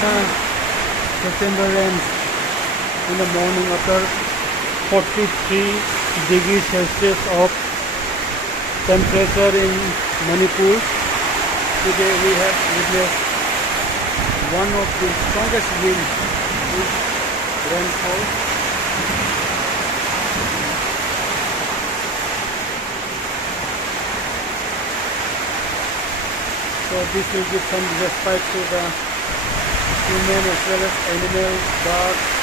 September ends in the morning after 43 degrees Celsius of temperature in Manipur. Today we have witnessed one of the strongest winds with rainfall. So this will give some respite to the human as well as animals, birds,